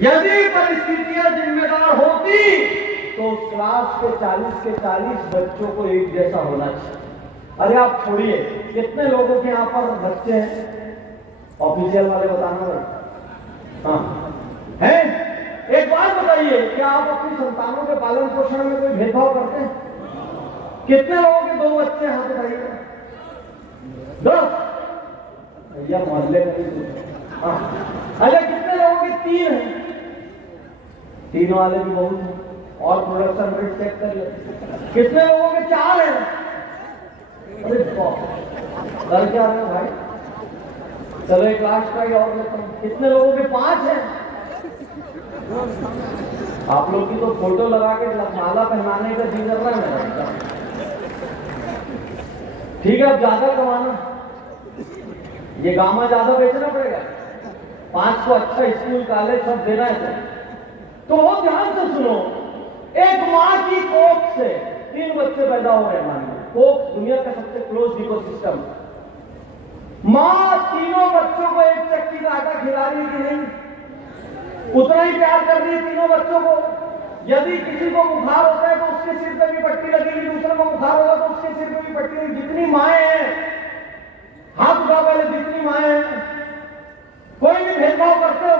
यदि परिस्थितियां जिम्मेदार होती तो क्लास के 40 बच्चों को एक जैसा होना चाहिए। अरे आप छोड़िए, कितने लोगों के यहाँ पर बच्चे हैं, ऑफिशियल वाले बताना पड़ेगा। हाँ है, एक बात बताइए, क्या आप अपनी संतानों के पालन पोषण में कोई भेदभाव करते हैं? कितने लोगों के 2 बच्चे, हाथ उठाइए। 10 भैया मोहल्ले में। हाँ, अच्छा कितने लोगों के 3 हैं? 3 वाले भी बहुत हैं, और प्रोडक्शन रेट चेक कर ले। कितने लोगों के 4 हैं? अरे कर क्या रहे हो भाई? चलो एक लास्ट का ही और लेता हूं, कितने लोगों के 5 हैं? आप लोग की तो फोटो लगा के माला पहनाने का जी कर रहा है मेरा। ठीक है, अब ज्यादा कमाना, ये गामा ज्यादा बेचना पड़ेगा, 5 को अच्छा स्कूल कॉलेज सब देना है। तो वो ध्यान से सुनो, एक मां की कोख से 3 बच्चे पैदा हो रहे हैं। कोख दुनिया का सबसे क्लोज इकोसिस्टम। मां तीनों बच्चों को एक चक्की का आटा खिला रही कि नहीं? उतना ही प्यार कर रही है तीनों बच्चों को। यदि किसी को बुखार होता है तो उसके सिर पे भी पट्टी लगेगी, दूसरे को बुखार होगा तो उसके सिर पे भी पट्टी लगेगी। जितनी माएं हैं, हाथ उठाओ पहले, जितनी माएं हैं, कोई भी भेदभाव करते हो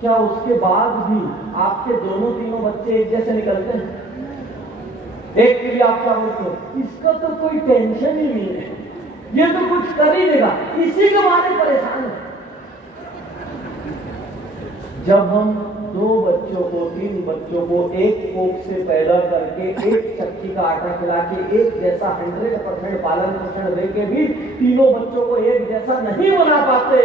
क्या? उसके बाद भी आपके दोनों तीनों बच्चे एक जैसे निकलते हैं? एक के लिए आप क्या बोलते हो? इसका तो कोई टेंशन ही नहीं है, ये तो कुछ कर ही देगा, इसी के मारे परेशान है। जब हम 2 बच्चों को, 3 बच्चों को एक कोख से पैदा करके एक चक्की का आटा खिला के एक जैसा 100% पालन पोषण दे के भी तीनों बच्चों को एक जैसा नहीं बना पाते,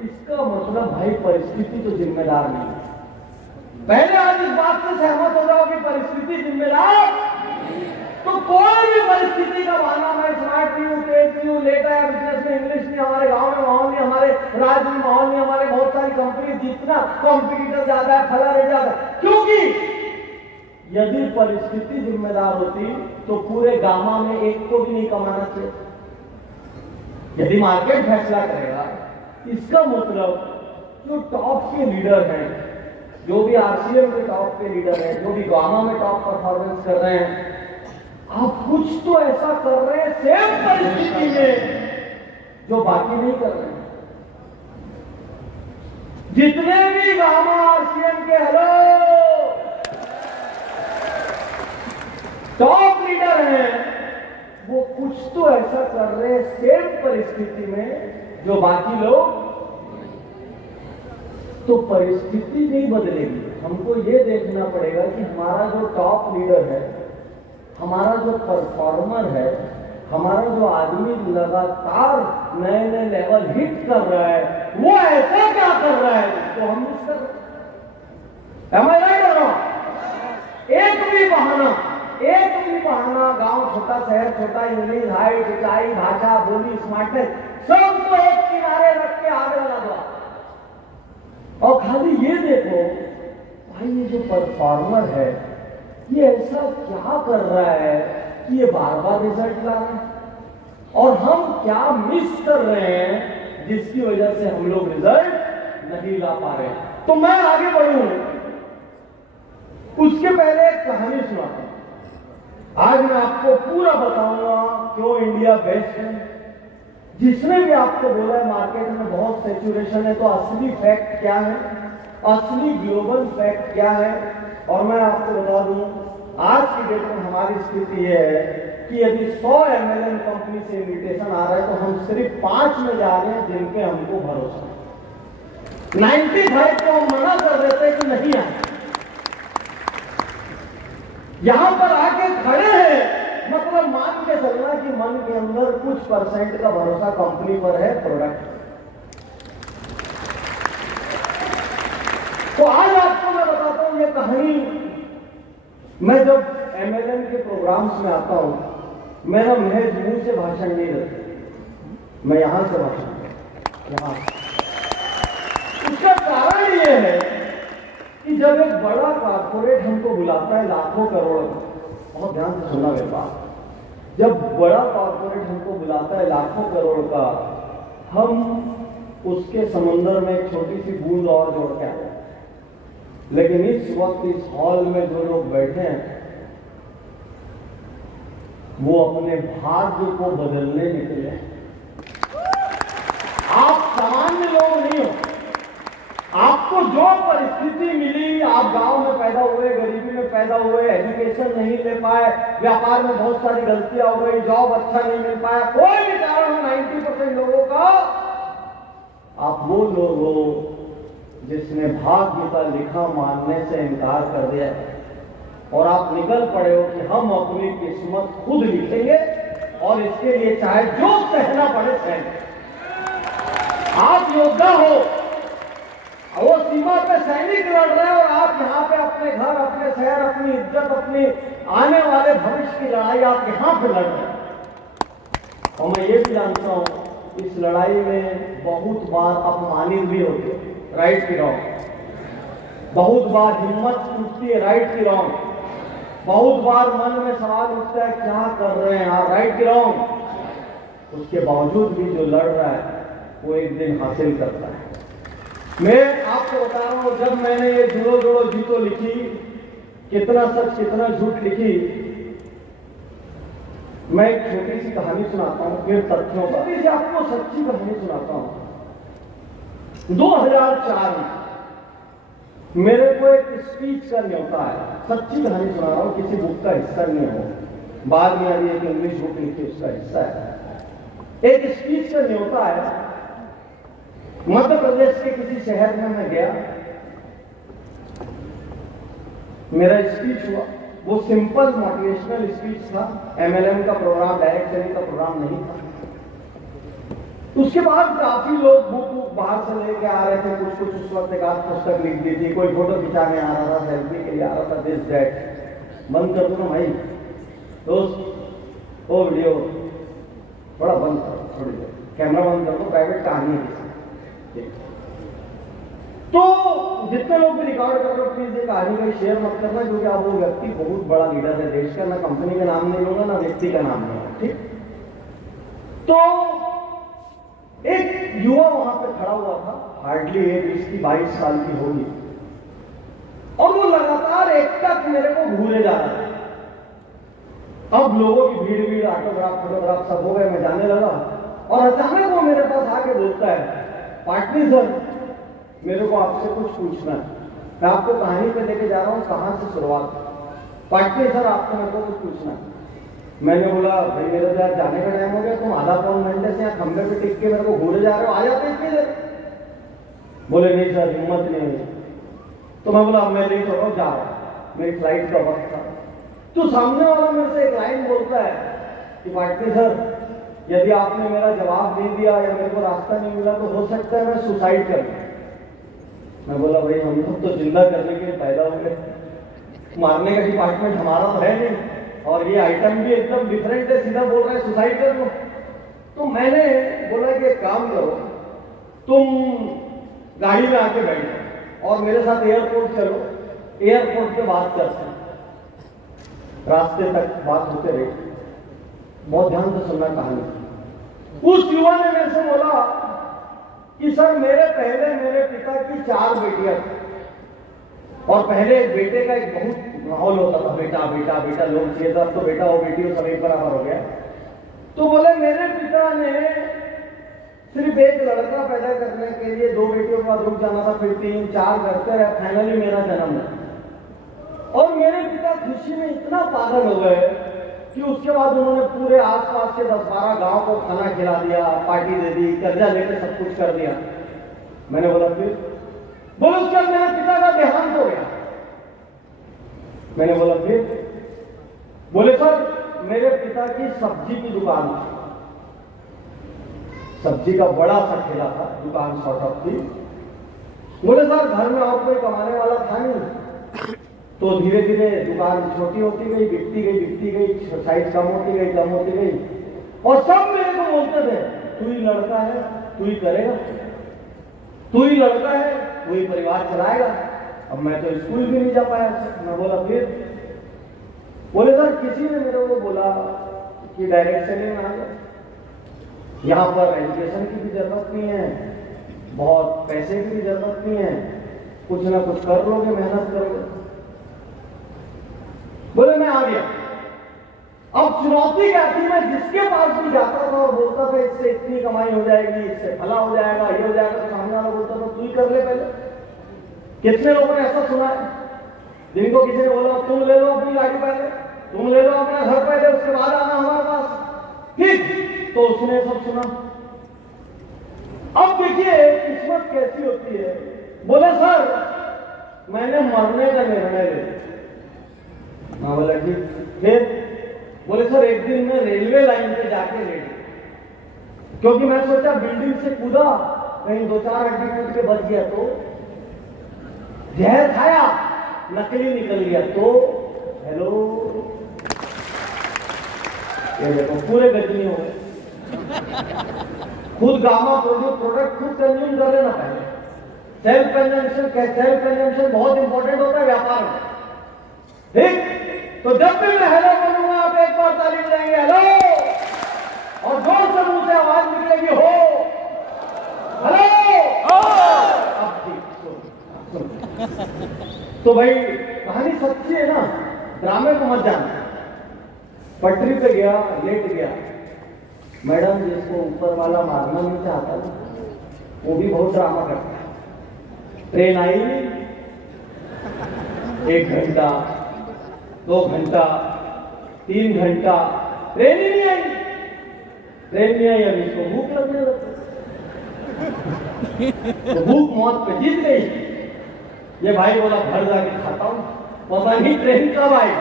इसका मतलब भाई परिस्थिति तो जिम्मेदार नहीं है। पहले आज इस बात से सहमत हो जाओ कि परिस्थिति जिम्मेदार। तो कोई भी परिस्थिति का बहाना, मैं स्मार्ट नहीं हूं, तेज नहीं हूं, लेट आया बिजनेस में, इंग्लिश नहीं, हमारे गांव में माहौल नहीं, हमारे राज्य में माहौल नहीं, हमारे बहुत सारी कंपनी, जितना कॉम्पिटिटर ज्यादा है, फला रेट ज्यादा है। क्योंकि यदि परिस्थिति जिम्मेदार होती तो पूरे गामा में एक को भी नहीं कमाना चाहिए। यदि मार्केट फैसला करेगा, इसका मतलब जो टॉप के लीडर हैं, जो भी आरसीएम के टॉप के लीडर हैं, जो भी गामा में टॉप परफॉर्मेंस कर रहे हैं, आप कुछ तो ऐसा कर रहे हैं सेम परिस्थिति में जो बाकी नहीं कर रहे हैं। जितने भी गामा आरसीएम के हेलो टॉप लीडर हैं, वो कुछ तो ऐसा कर रहे हैं सेम परिस्थिति में जो बाकी लोग। तो परिस्थिति नहीं बदलेगी, हमको ये देखना पड़ेगा कि हमारा जो टॉप लीडर है, हमारा जो परफॉर्मर है, हमारा जो आदमी लगातार नए नए लेवल हिट कर रहा है, वो ऐसा क्या कर रहा है जिसको हम मिस कर रहे हैं? Am I right or not? एक भी बहाना, गांव छोटा, शहर छोटा, इंग्लिश, हाइट, ऊंचाई, भाषा, बोली, स्मार्टनेस, सबको एक किनारे रख के आगे लगा दो। और खाली ये देखो भाई, ये जो परफॉर्मर है ये ऐसा क्या कर रहा है कि ये बार बार रिजल्ट ला रहा है, और हम क्या मिस कर रहे हैं जिसकी वजह से हम लोग रिजल्ट नहीं ला पा रहे हैं। तो मैं आगे बढ़ूं उसके पहले एक कहानी सुनाता हूं। आज मैं आपको पूरा बताऊंगा क्यों इंडिया बेस्ट है। जिसने भी आपको बोला है मार्केट में बहुत सैचुरेशन है, तो असली फैक्ट क्या है, असली ग्लोबल फैक्ट क्या है? और मैं आपको बता दूं, आज की डेट में हमारी स्थिति यह है कि यदि 100 MLM कंपनी से इन्विटेशन आ रहा है तो हम सिर्फ 5 में जा रहे हैं जिनके हमको भरोसा है। 95 को हम मना कर देते हैं कि नहीं आए। यहां पर आके खड़े हैं, मतलब मान के चलना कि मन के अंदर कुछ % का भरोसा कंपनी पर है, प्रोडक्ट। तो आज आपको मैं बताता हूं ये कहानी। मैं जब MLM के प्रोग्राम्स में आता हूं, मेरा महज मुंह से भाषण नहीं रहता, मैं यहां से भाषण यहां। उसका कारण यह है कि जब एक बड़ा कॉर्पोरेट हमको बुलाता है लाखों करोड़, बहुत ध्यान से सुनना मेरे बात, जब बड़ा कॉर्पोरेट हमको बुलाता है लाखों करोड़ का, हम उसके समुंदर में एक छोटी सी बूंद और जोड़ के आया। लेकिन इस वक्त इस हॉल में जो लोग बैठे हैं वो अपने भाग्य को बदलने निकले हैं। आप सामान्य लोग नहीं हो। आपको जो परिस्थिति मिली, आप गांव में पैदा हुए, गरीबी में पैदा हुए, एजुकेशन नहीं ले पाए, व्यापार में बहुत सारी गलतियां हो गई, जॉब अच्छा नहीं मिल पाया, कोई भी कारण हो 90% लोगों का, आप वो लोग हो जिसने भाग्य का लिखा मानने से इनकार कर दिया और आप निकल पड़े हो कि हम अपनी किस्मत खुद लिखेंगे और इसके लिए चाहे जो सहना पड़े सहेंगे। आप योद्धा हो, वो सीमा पे सैनिक लड़ रहे हैं और आप यहाँ पे अपने घर, अपने शहर, अपनी इज्जत, अपनी आने वाले भविष्य की लड़ाई आप यहाँ पे लड़ रहे हैं। और मैं ये भी जानता हूँ इस लड़ाई में बहुत बार अपमानित भी होते हैं, राइट की रॉन्ग। बहुत बार हिम्मत टूटती है, राइट की रॉन्ग। बहुत बार मन में सवाल उठता है क्या कर रहे हैं आप, राइट की रॉन्ग। उसके बावजूद भी जो लड़ रहा है वो एक दिन हासिल करता है। मैं आपको बता रहा हूं, जब मैंने ये जुड़ो जुड़ो जीतो लिखी, कितना सच कितना झूठ लिखी, मैं एक छोटी सी कहानी सुनाता हूं, फिर तथ्यों का से आपको सच्ची कहानी सुनाता हूं। 2004 में मेरे को एक स्पीच का न्योता है, सच्ची कहानी सुना रहा हूं, किसी बुक का हिस्सा नहीं हो, बाद में अभी एक इंग्लिश बुक लिखी उसका हिस्सा है। एक स्पीच का न्योता है, मध्य प्रदेश के किसी शहर में मैं गया, मेरा स्पीच हुआ। वो सिंपल मोटिवेशनल स्पीच था, एमएलएम का प्रोग्राम, डायरेक्ट सेलिंग का प्रोग्राम नहीं था। उसके बाद काफी लोग बुक बाहर से लेके आ रहे थे, कुछ कुछ उस वक्त एक आध पुस्तक लिख दी थी, कोई फोटो खिंचाने आ रहा था, सेल्फी के लिए आ रहा था, दिस दैट। बंद कर दो ना भाई दोस्त, वो वीडियो बड़ा बंद करो, थोड़ी देर कैमरा बंद कर दो, प्राइवेट कहानी है। तो जितने लोग भी रिकॉर्ड कर रहे हो प्लीज ये कहानी का शेयर मत करना, क्योंकि आप वो व्यक्ति बहुत बड़ा लीडर है देश का, ना कंपनी का नाम नहीं लूंगा ना व्यक्ति का नाम नहीं, ठीक। तो एक युवा वहां पे खड़ा हुआ था, हार्डली 20-22 साल की होगी, और वो लगातार एकटक मेरे को घूरे जा रहा था। अब लोगों की भीड़, ऑटोग्राफ फोटोग्राफ सब हो गए, मैं जाने लगा और अचानक वो मेरे पास आके बोलता है, पाटनी सर मेरे को आपसे कुछ पूछना है, मैं आपको कहानी पे लेके जा रहा हूँ, कहां से शुरुआत। पाटनी सर आपको मेरे को कुछ पूछना है। मैंने बोला भाई मेरा तो यार जाने का टाइम हो गया, तुम आधा पौन घंटे से यहाँ खंबे पे टिक के मेरे को घूरे जा रहे हो, आ जाते इतनी देर। बोले नहीं सर हिम्मत नहीं है। तो मैं बोला मैं नहीं तो जा रहा, मेरी फ्लाइट का वक्त था। तो सामने वाला मेरे से एक लाइन बोलता है कि पाटनी सर यदि आपने मेरा जवाब नहीं दिया या मेरे को रास्ता नहीं मिला तो हो सकता है मैं सुसाइड कर लूं। मैं बोला भाई हम लोग तो जिंदा करने के लिए पैदा हुए, मारने का डिपार्टमेंट हमारा तो है नहीं, और ये आइटम भी एकदम डिफरेंट है, सीधा बोल रहा है सुसाइड कर लो। तो मैंने बोला कि एक काम करो, तुम गाड़ी में आके बैठो और मेरे साथ एयरपोर्ट चलो, एयरपोर्ट पे बात करते हैं। रास्ते तक बात होते रही, बहुत ध्यान से सुनना कहानी। उस युवा ने मेरे से बोला कि सर मेरे पिता की 4 बेटियां थी, और पहले बेटे का एक बहुत माहौल होता था, बेटा बेटा बेटा लोग चाहिए था, तो बेटा हो बेटी हो सब एक बराबर हो गया। तो बोले मेरे पिता ने सिर्फ एक लड़का पैदा करने के लिए 2 बेटियों के बाद रुक जाना था, फिर 3 4 करते रहे, फाइनली मेरा जन्म है। और मेरे पिता खुशी में इतना पागल हो गए कि उसके बाद उन्होंने पूरे आसपास के 10-12 गांव को खाना खिला दिया, पार्टी दे दी, कर्जा लेकर सब कुछ कर दिया। मैंने बोला फिर? बोले उसके बाद मेरे पिता का देहांत हो गया। मैंने बोला फिर? बोले सर मेरे पिता की सब्जी की दुकान थी, सब्जी का बड़ा सा ठेला था, दुकान शॉर्टअप थी। बोले सर घर में और कोई कमाने वाला था नहीं, तो धीरे धीरे दुकान छोटी होती गई, बिकती गई, साइज कम होती गई, और सब मेरे को बोलते थे तू ही लड़का है, तू ही करेगा, तू ही लड़का है, तू ही परिवार चलाएगा। अब मैं तो स्कूल भी नहीं जा पाया। मैं बोला फिर? बोले सर किसी ने मेरे को बोला कि डायरेक्ट सेलिंग में आ जाओ, यहाँ पर एजुकेशन की भी जरूरत नहीं है, बहुत पैसे की भी जरूरत नहीं है, कुछ ना कुछ कर लोगे, मेहनत करोगे। बोले मैं आ गया। अब चुनौती क्या थी, मैं जिसके पास भी जाता था और बोलता था इससे इतनी कमाई हो जाएगी, इससे भला हो जाएगा, ये हो जाएगा, तो सामने वाला बोलता था तू ही कर ले पहले। कितने लोगों ने ऐसा सुना है जिनको किसी ने बोला तुम ले लो अपनी गाड़ी पहले, तुम ले लो अपना घर पहले, उसके बाद आना हमारे पास, ठीक? तो उसने सब सुना। अब देखिए किस्मत कैसी होती है। बोले सर मैंने मरने का निर्णय ले लिया। हाँ बोला ठीक, फिर? बोले सर एक दिन मैं रेलवे लाइन पे जाके लेट गया, क्योंकि मैं सोचा बिल्डिंग से कूदा, कहीं 2-4 हड्डी टूट के बच गया तो, जहर खाया नकली निकल गया तो, हेलो ये देखो पूरे गजनी हो गए। खुद गामा प्रोडक्ट खुद कंज्यूम कर लेना पहले। सेल्फ कंजम्पशन बहुत इंपॉर्टेंट होता है व्यापार में, ठीक? तो जब भी मैं हेलो बोलूंगा आप एक बार ताली बजाएंगे, हेलो, और जोर से मुंह से आवाज निकलेगी हो, हेलो। अब ठीक। तो भाई कहानी सच्ची है ना, ड्रामे को मत जाना। पटरी पे गया, लेट गया। मैडम जिसको ऊपर वाला मारना नहीं चाहता वो भी बहुत ड्रामा करता है। ट्रेन आई 1 घंटा, 2 घंटा, 3 घंटा, ट्रेन ही नहीं आई। ट्रेन नहीं आई, अब इसको भूख लगने लगती, तो भूख मौत पे जीत गई। ये भाई बोला घर जाके खाता हूं, पता नहीं ट्रेन कब आई।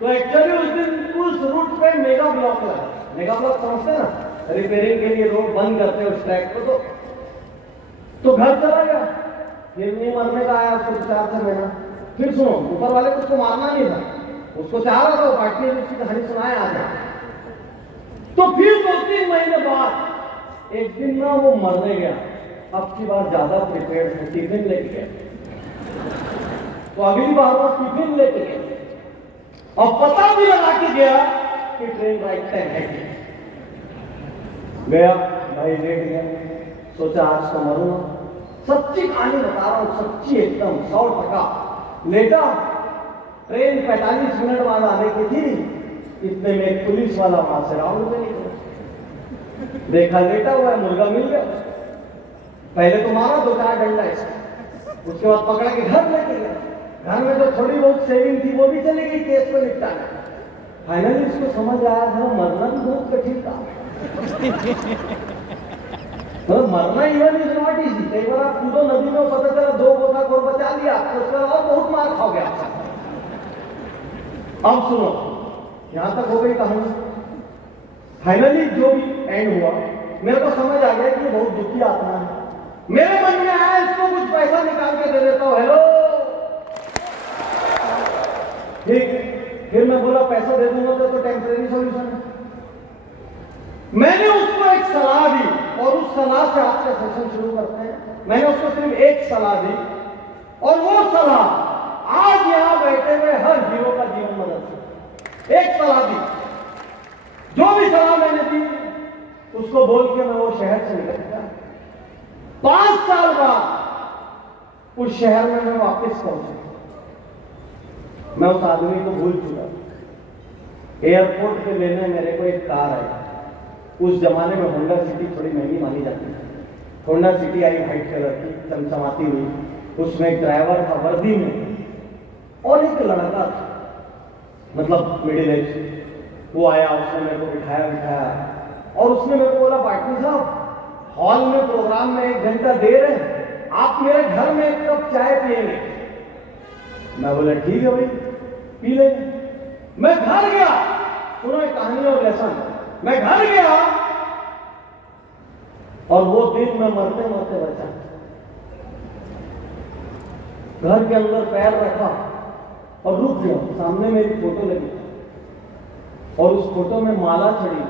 तो एक्चुअली उस दिन उस रूट पे मेगा ब्लॉक लगा। मेगा ब्लॉक समझते हैं ना, रिपेयरिंग के लिए रोड बंद करते हैं उस ट्रैक को। तो घर चला गया, फिर नहीं मरने का आया उसको 4 से महीना। फिर सुनो, ऊपर वाले को उसको मारना नहीं था, उसको चाह रहा था पार्टी ने उसकी कहानी सुनाया आ जाए। तो फिर 2-3 महीने बाद एक दिन ना वो मरने गया। अब की बार ज्यादा प्रिपेयर है, टिफिन लेके गया। तो अगली बार वो टिफिन लेके गया और पता भी लगा के गया कि ट्रेन राइट टाइम है। गया भाई, लेट गया, सोचा आज तो मरूंगा। सच्ची कहानी बता रहा हूं, सच्ची एकदम 100%। लेटा, ट्रेन 45 मिनट बाद आने की थी, इतने में एक पुलिस वाला वहां से राउंड पे निकला। देखा लेटा हुआ है, मुर्गा मिल गया। पहले तो मारा 2-4 डंडा इसको, उसके बाद पकड़ के घर लेके गया। घर में जो थोड़ी बहुत सेविंग थी वो भी चली गई केस को निपटाने। फाइनली इसको समझ आया था मरना भी बहुत कठिन था। मतलब मरना इवन इज नॉट इजी। कई बार आप कूदो नदी में, पता चला 2 गोताखोर बचा लिया, तो उसके बाद और बहुत मार खाओगे आप। अब सुनो, यहां तक हो गई कहानी। फाइनली जो भी एंड हुआ, मेरे को समझ आ गया कि ये बहुत दुखी आत्मा है। मेरे मन में आया इसको कुछ पैसा निकाल के दे देता हूं, हेलो, ठीक? फिर मैं बोला पैसा दे दूंगा तो टेम्परेरी सॉल्यूशन है। मैंने उसको एक सलाह दी और उस सलाह से आज का सेशन शुरू करते हैं। मैंने उसको सिर्फ एक सलाह दी और वो सलाह आज यहां बैठे हुए हर हीरो का जीवन बदल सकती। एक सलाह दी, जो भी सलाह मैंने दी उसको बोल के मैं वो शहर से निकल गया। 5 साल बाद उस शहर में मैं वापस पहुंचा। मैं उस आदमी को भूल चुका। एयरपोर्ट पे लेने मेरे को एक कार आई। उस जमाने में होंडा सिटी थोड़ी महंगी मानी जाती थी। होंडा सिटी आई व्हाइट कलर की, चमचमाती हुई। उसमें एक ड्राइवर था वर्दी में और एक लड़का था, मतलब मिडिल एज। वो आया, उसने मेरे को बिठाया और उसने मेरे को बोला पाटनी साहब, हॉल में प्रोग्राम में 1 घंटा देर है, आप मेरे घर में 1 कप चाय पिएंगे? मैं बोला ठीक है भाई, पी लेंगे। मैं घर गया, सुनो एक कहानी और लेसन। मैं घर गया और वो दिन मैं मरते मरते बचा। घर के अंदर पैर रखा और रुक गया। सामने मेरी फोटो लगी और उस फोटो में माला चढ़ी।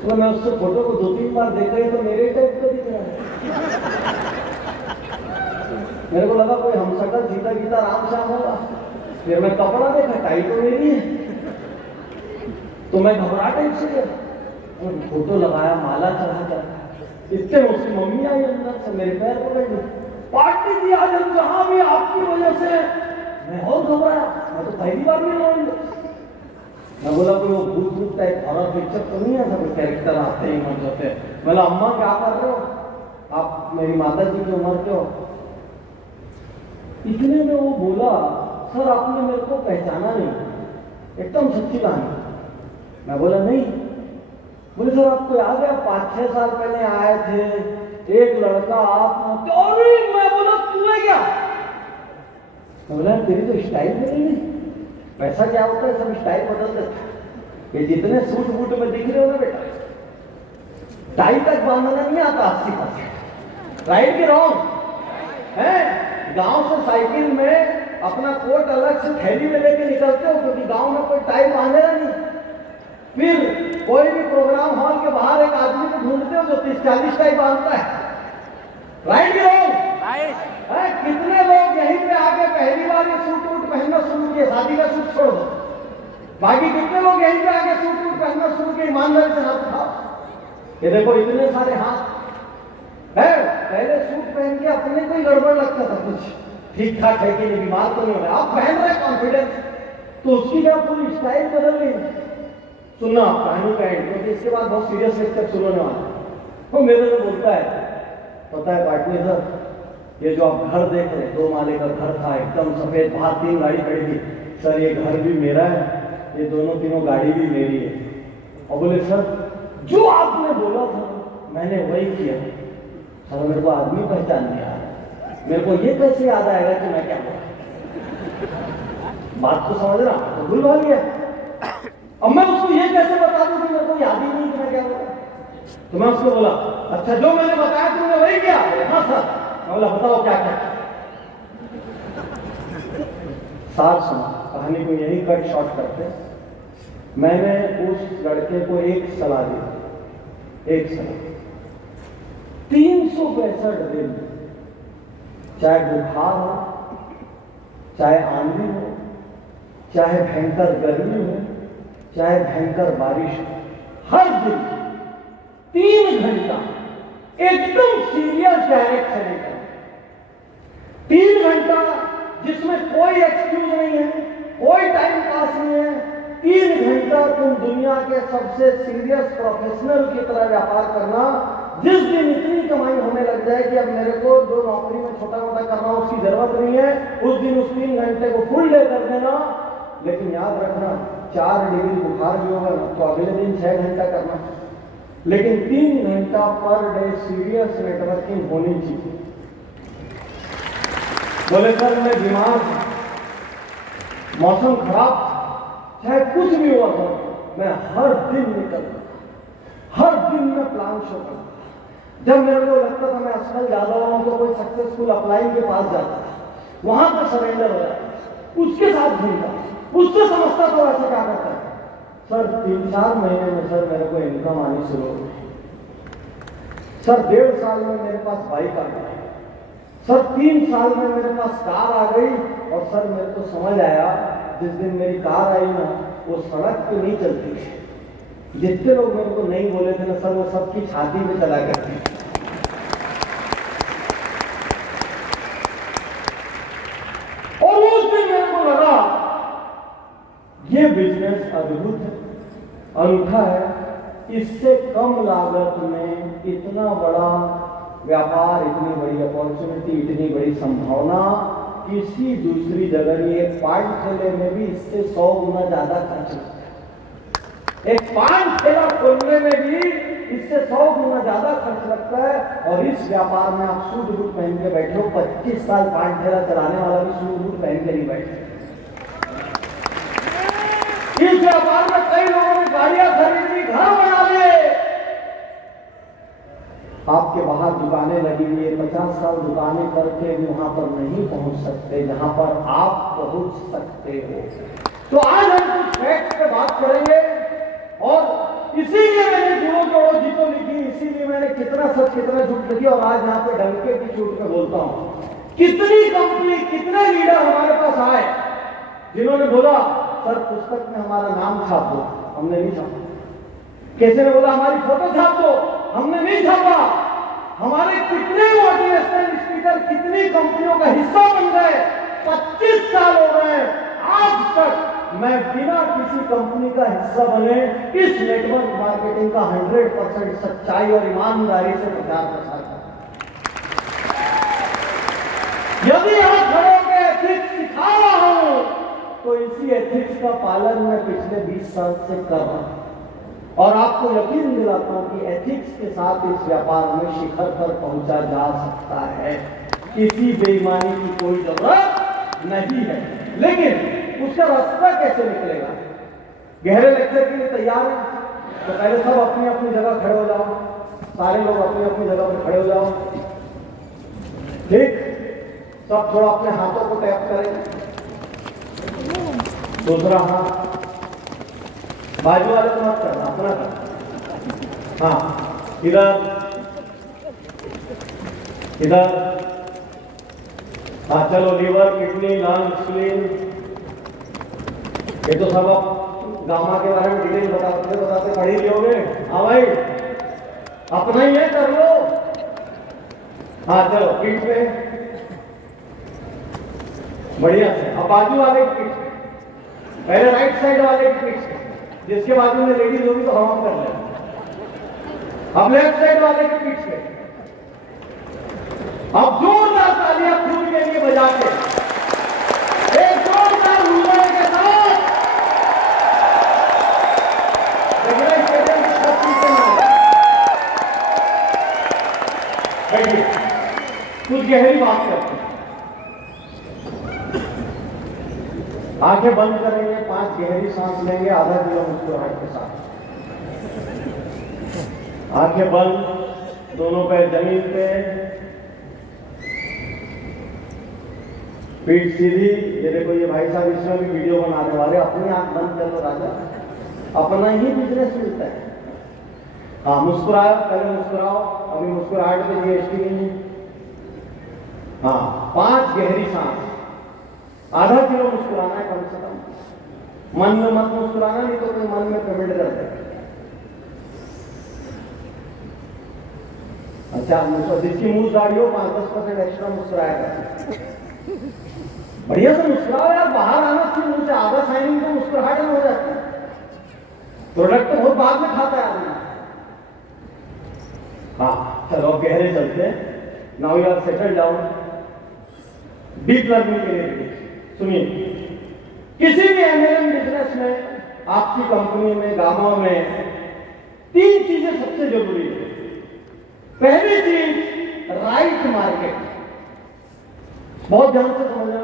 तो मैं उससे फोटो को 2-3 बार देखा ही तो मेरे टाइप का दिख रहा है। मेरे को लगा कोई हमशक्ल सीता गीता राम श्याम होगा। फिर मैं कपड़ा देखा, टाई तो मेरी है। तो मैं घबराहट से गया और फोटो लगाया, माला चढ़ाकर, इतने में उसकी मम्मी आई अंदर से, मेरे पैर पकड़ ली, पार्टी दी आज हम जहां भी आपकी वजह से। मैं और घबराया, मैं तो पहली बार मिला हूं। मैं बोला कोई वो भूत टाइप हॉरर पिक्चर तो नहीं है, सब कैरेक्टर आते हैं मन होते हैं। बोला अम्मा क्या कर रहे हो आप, मेरी माता जी की उम्र के हो। इतने में वो बोला सर आपने मेरे को पहचाना नहीं, एकदम सच्ची कहानी। मैं बोला नहीं। बोले सर आपको याद है 5-6 साल पहले आए थे एक लड़का, आप मैं बोला तू है क्या। मैं बोला तेरी तो स्टाइल बदल गई। पैसा क्या होता है, सब स्टाइल बदल देता। ये जितने सूट बूट में दिख रहे हो ना बेटा, टाई तक बांधना नहीं आता 80%। राइट की रॉन्ग है। गांव से साइकिल में अपना कोट अलग से थैली में लेके निकलते हो, क्योंकि गांव में कोई टाई बांधेगा नहीं। फिर कोई भी प्रोग्राम हॉल के बाहर एक आदमी को ढूंढते हो जो 30-40 टाई बांधता है। राइट की रॉन्ग है। कितने लोग यहीं पे आके पहली बार ये सूट वूट पहनना शुरू किए, शादी का सूट छोड़ दो, बाकी कितने लोग यहीं पे आके सूट वूट पहनना शुरू किए, ईमानदारी से हाथ उठाओ। ये देखो इतने सारे हाथ है। पहले सूट पहन के अपने को ही गड़बड़ लगता था, कुछ ठीक ठाक है कि नहीं, बीमार तो नहीं हो रहा। आप पहन रहे कॉन्फिडेंस, तो उसकी क्या पूरी स्टाइल बदल गई। सुनना कहानी का एंड, क्योंकि इसके बाद बहुत सीरियस लेक्चर शुरू होने वाला है। वो मेरे से बोलता है पता है पार्टनर सर, ये जो आप घर देख रहे 2 माले का घर था, एकदम सफेद, बाहर 3 गाड़ी खड़ी थी। सर ये घर भी मेरा है, ये दोनों तीनों गाड़ी भी मेरी है। और बोले सर जो आपने बोला था मैंने वही किया। सर मेरे को आदमी पहचान लिया, मेरे को ये कैसे याद आएगा कि मैं क्या बोला। बात तो समझ रहा, तो भूल लिया। अब मैं उसको ये कैसे बता दूं कि मेरे को याद ही नहीं कि मैं क्या बोला। तो मैं उसको बोला अच्छा जो मैंने बताया तुमने वही किया। हाँ सर। मैं बोला बताओ क्या क्या। साथ सुना कहानी को यही कट शॉर्ट करते। मैंने उस लड़के को एक सलाह दी, एक सलाह। 365 दिन, चाहे बुखार हो, चाहे आंधी हो, चाहे भयंकर गर्मी हो, चाहे भयंकर बारिश हो, हर दिन 3 घंटा एकदम सीरियस डायरेक्ट चलेगा। 3 घंटा जिसमें कोई एक्सक्यूज नहीं है, कोई टाइम पास नहीं है। 3 घंटा तुम दुनिया के सबसे सीरियस प्रोफेशनल की तरह व्यापार करना। जिस दिन इतनी कमाई होने लग जाए कि अब मेरे को जो नौकरी में छोटा मोटा करना उसकी जरूरत नहीं है, उस दिन उस 3 घंटे को फुल डे कर देना। लेकिन याद रखना 4 डिग्री बुखार भी होगा ना तो अगले दिन 6 घंटा करना, लेकिन 3 घंटा पर डे सीरियस नेटवर्किंग होनी चाहिए। बोले सर मैं बीमार था, मौसम खराब था, चाहे कुछ भी हुआ था, मैं हर दिन निकलता, हर दिन में प्लान शो करता। जब मेरे को लगता था मैं असफल ज्यादा हुआ हूं तो कोई सक्सेसफुल अपलाइन के पास जाता, वहां पर सरेंडर हो जाता, उसके साथ घूमता, उससे समझता तो ऐसा क्या करता है। सर 3-4 महीने में सर मेरे को इनकम आनी शुरू हो गई। सर 1.5 साल में मेरे पास बाइक आ गई। सर 3 साल में मेरे पास कार आ गई। और सर मेरे को समझ आया जिस दिन मेरी कार आई ना वो सड़क पे नहीं चलती थी। जितने लोग मेरे को नहीं बोले थे ना सर वो सबकी छाती पे चला करती। और उस दिन मेरे को लगा ये बिजनेस अद्भुत है, अनूठा है। इससे कम लागत में इतना बड़ा व्यापार, इतनी बड़ी अपॉर्चुनिटी, इतनी बड़ी संभावना किसी दूसरी जगह नहीं। एक पान ठेले में भी इससे 100 गुना ज्यादा खर्च लगता है। एक पान ठेला खोलने में भी इससे 100 गुना ज्यादा खर्च लगता है। और इस व्यापार में आप सूट बूट पहन के बैठे हो, 25 साल पान ठेला चलाने वाला भी सूट बूट पहन के नहीं बैठे। इस व्यापार में कई लोगों ने गाड़ियां खरीद ली, घर बना लिए। आपके बाहर दुकानें लगी हुई है, 50 साल दुकानें करके भी वहां पर नहीं पहुंच सकते जहां पर आप पहुंच सकते हो। तो आज हम कुछ फैक्ट पे बात करेंगे और इसीलिए मैंने जुड़ो जोड़ो जीतो लिखी, इसीलिए मैंने कितना सच कितना झूठ लिखी। और आज यहाँ पे डंके की चोट पे बोलता हूं, कितनी कंपनी, कितने लीडर हमारे पास आए जिन्होंने बोला सर पुस्तक में हमारा नाम छाप दो, हमने नहीं छापा। कैसे ने बोला हमारी फोटो छाप दो, हमने नहीं छापा। हमारे कितने मोटिवेशनल स्पीकर कितनी कंपनियों का हिस्सा बन गए, 25 साल हो गए, आज तक मैं बिना किसी कंपनी का हिस्सा बने इस नेटवर्क मार्केटिंग का 100% सच्चाई और ईमानदारी से प्रचार प्रसार करता। यदि आप खड़े के एथिक्स सिखा रहा हूं तो इसी एथिक्स का पालन मैं पिछले 20 साल से कर रहा हूं और आपको यकीन दिलाता हूं कि एथिक्स के साथ इस व्यापार में शिखर पर पहुंचा जा सकता है। किसी बेईमानी की कोई जरूरत नहीं है, लेकिन उसका रास्ता कैसे निकलेगा? गहरे लेक्चर के लिए तैयार हैं तो पहले सब अपनी अपनी जगह खड़े हो जाओ, सारे लोग अपनी अपनी जगह पर खड़े हो जाओ। ठीक, सब थोड़ा अपने हाथों को टैप करें, दूसरा हाथ बाजू वाले को मत करना, अपना करना। हाँ, इधर इधर। हाँ चलो, लीवर, किडनी, लंग, स्प्लीन, ये तो सब आप गामा के बारे में डिटेल बताते पढ़ ही लियोगे। हाँ भाई, अपना ही है, कर लो। हाँ चलो, पीठ पे बढ़िया से। अब बाजू वाले की पीठ पे, पहले राइट साइड वाले की पीठ पे, जिसके बाजू में लेडीज होगी तो हम कर लें। अब लेफ्ट साइड वाले की पीठ पे। अब जोरदार तालियां खुद के लिए बजा के, एक जोरदार हुल्लड़ के साथ कुछ गहरी बात करते हैं। आंखें बंद करेंगे, 5 गहरी सांस लेंगे, आधा किलो मुस्कुराहट के साथ। आंखें बंद, दोनों पैर जमीन पे, पीठ सीधी। ये देखो, ये भाई साहब इसमें भी वीडियो बनाने वाले, अपनी आंख बंद कर लो राजा, अपना ही बिजनेस मिलता है। हाँ, मुस्कुराओ, पहले मुस्कुराओ, अभी मुस्कुराहट पे जीएसटी नहीं है। हाँ, 5 गहरी सांस, आधा किलो मुस्कुराना है कम से कम। मन में मत मुस्कुराना, नहीं तो कोई मन में पेमेंट कर दे। अच्छा, जिसकी मुंह दाढ़ी हो 5-10% एक्स्ट्रा मुस्कुराएगा। बढ़िया से मुस्कुराओ यार, बाहर आना चाहिए मुंह से, आधा साइनिंग तो मुस्कुराहट में हो जाती है। प्रोडक्ट तो बहुत बाद में खाता है आदमी। हाँ चलो, गहरे चलते हैं। Now you are settle down. Deep learning के लिए सुनिए, किसी भी एमएलएम बिजनेस में, आपकी कंपनी में, गांवों में 3 चीजें सबसे जरूरी है। पहली चीज, राइट मार्केट। बहुत ध्यान से समझना,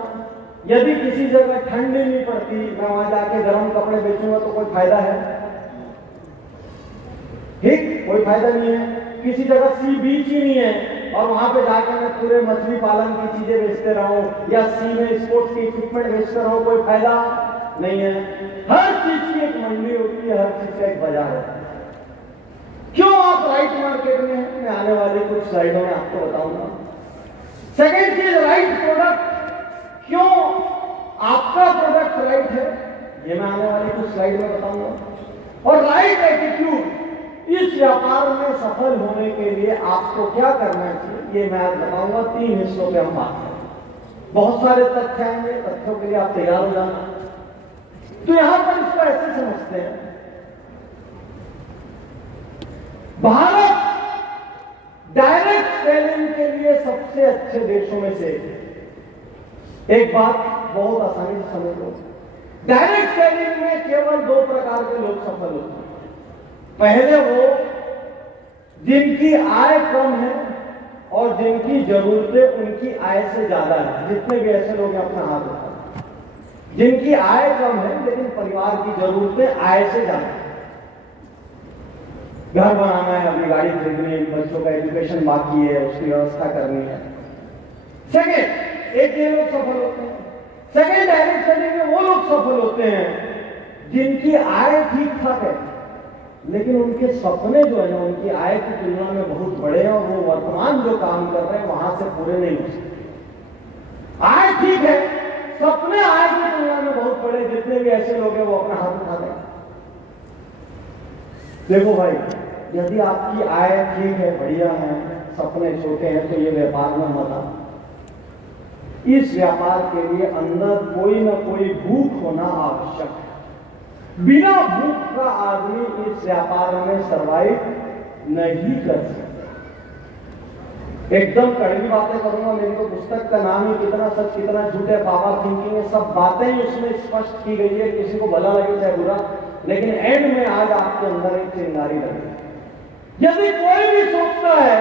यदि किसी जगह ठंड नहीं पड़ती, मैं वहां जाके गर्म कपड़े बेचूंगा तो कोई फायदा है? ठीक, कोई फायदा नहीं है। किसी जगह सी बीच ही नहीं है और वहां पे जाकर मैं पूरे मछली पालन की चीजें बेचते रहूं या सी में स्पोर्ट्स की इक्विपमेंट बेचते रहूं, कोई फायदा नहीं है। हर चीज की एक मंडी होती है, हर चीज का एक बाजार होता है। क्यों आप राइट मार्केट में हैं, मैं आने वाली कुछ स्लाइडों में आपको बताऊंगा। सेकेंड चीज, राइट प्रोडक्ट। क्यों आपका प्रोडक्ट राइट है, ये मैं आने वाली कुछ स्लाइड में बताऊंगा। और राइट एटीट्यूड। इस व्यापार में सफल होने के लिए आपको क्या करना चाहिए, ये मैं आज बताऊंगा। 3 हिस्सों पे हम बात करें। बहुत सारे तथ्य आएंगे, तथ्यों के लिए आप तैयार हो जाना। तो यहां पर इसको ऐसे समझते हैं, भारत डायरेक्ट सेलिंग के लिए सबसे अच्छे देशों में से एक बात बहुत आसानी से समझ लो। डायरेक्ट सेलिंग में केवल 2 प्रकार के लोग सफल होते हैं। पहले वो जिनकी आय कम है और जिनकी जरूरतें उनकी आय से ज्यादा है। जितने भी ऐसे लोग हैं अपना हाथ उठाओ, जिनकी आय कम है लेकिन परिवार की जरूरतें आय से ज्यादा है। घर बनाना है, अपनी गाड़ी खरीदनी है, बच्चों का एजुकेशन बाकी है, उसकी व्यवस्था करनी है। सेकेंड, एक ये लोग सफल होते हैं। सेकेंड डायरेक्ट सेलिंग में वो लोग सफल होते हैं जिनकी आय ठीक ठाक है लेकिन उनके सपने जो है ना, उनकी आय की तुलना में बहुत बड़े हैं और वो वर्तमान जो काम कर रहे हैं वहां से पूरे नहीं हो सकते। आय ठीक है, सपने आय की तुलना में बहुत बड़े। जितने भी ऐसे लोग हैं वो अपना हाथ उठा दें। देखो भाई, यदि आपकी आय ठीक है, बढ़िया है, सपने छोटे हैं, तो ये व्यापार में मत आओ। इस व्यापार के लिए अंदर कोई ना कोई भूख होना आवश्यक है। बिना भूख का आदमी इस व्यापार में सरवाइव नहीं कर सकता। एकदम कड़वी बातें करूंगा, मेरी तो पुस्तक का नाम ही कितना सच कितना झूठ है, पावर थिंकिंग है, सब बातें ही उसमें स्पष्ट की गई है, किसी को भला लगे चाहे बुरा, लेकिन एंड में आज आपके अंदर एक चिंगारी लगे। यदि कोई भी सोचता है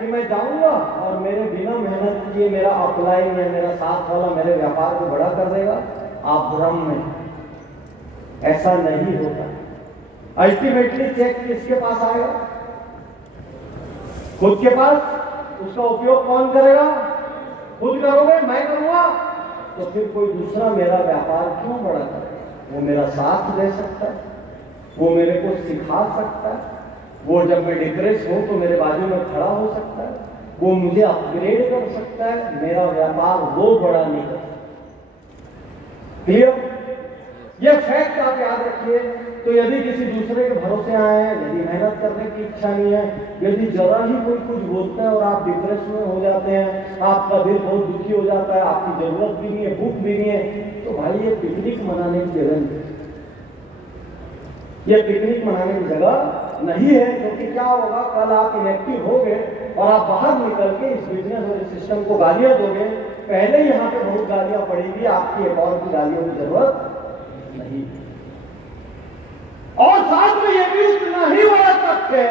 कि मैं जाऊंगा और मेरे बिना मेहनत किए मेरा अपलाइन या मेरा साथ वाला मेरे व्यापार को बड़ा कर देगा, आप भ्रम में, ऐसा नहीं होता। अल्टीमेटली चेक किसके पास आएगा? खुद के पास। उसका उपयोग कौन करेगा? खुद करोगे, मैं करूंगा, तो फिर कोई दूसरा मेरा व्यापार क्यों बड़ा करेगा? वो मेरा साथ दे सकता है, वो मेरे को सिखा सकता है, वो जब मैं डिप्रेस हूं तो मेरे बाजू में खड़ा हो सकता है, वो मुझे अपग्रेड कर सकता है। मेरा व्यापार वो बड़ा नहीं कर सकता। क्लियर? ये फैक्ट आप याद रखिए। तो यदि किसी दूसरे के भरोसे आए हैं, यदि मेहनत करने की इच्छा नहीं है, यदि जरा ही कोई कुछ बोलता है और आप डिप्रेस में हो जाते हैं, आपका दिल बहुत दुखी हो जाता है, आपकी जरूरत भी नहीं है, भूख भी नहीं है, तो भाई ये पिकनिक मनाने की जगह नहीं, ये पिकनिक मनाने की जगह नहीं है। क्योंकि क्या होगा, कल आप इनेक्टिव हो गए और आप बाहर निकल के इस बिजनेस और इस सिस्टम को गालियां दोगे। पहले यहाँ पे बहुत गालियां पड़ेगी, आपकी एक और की गालियों की जरूरत नहीं। और साथ में यह भी उतना ही बड़ा तथ्य है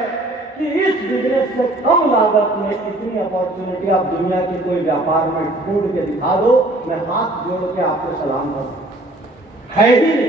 कि इस बिजनेस से कम लागत में इतनी अपॉर्चुनिटी आप दुनिया के कोई व्यापार में ढूंढ के दिखा दो, मैं हाथ जोड़ के आपको सलाम करूं, है ही नहीं।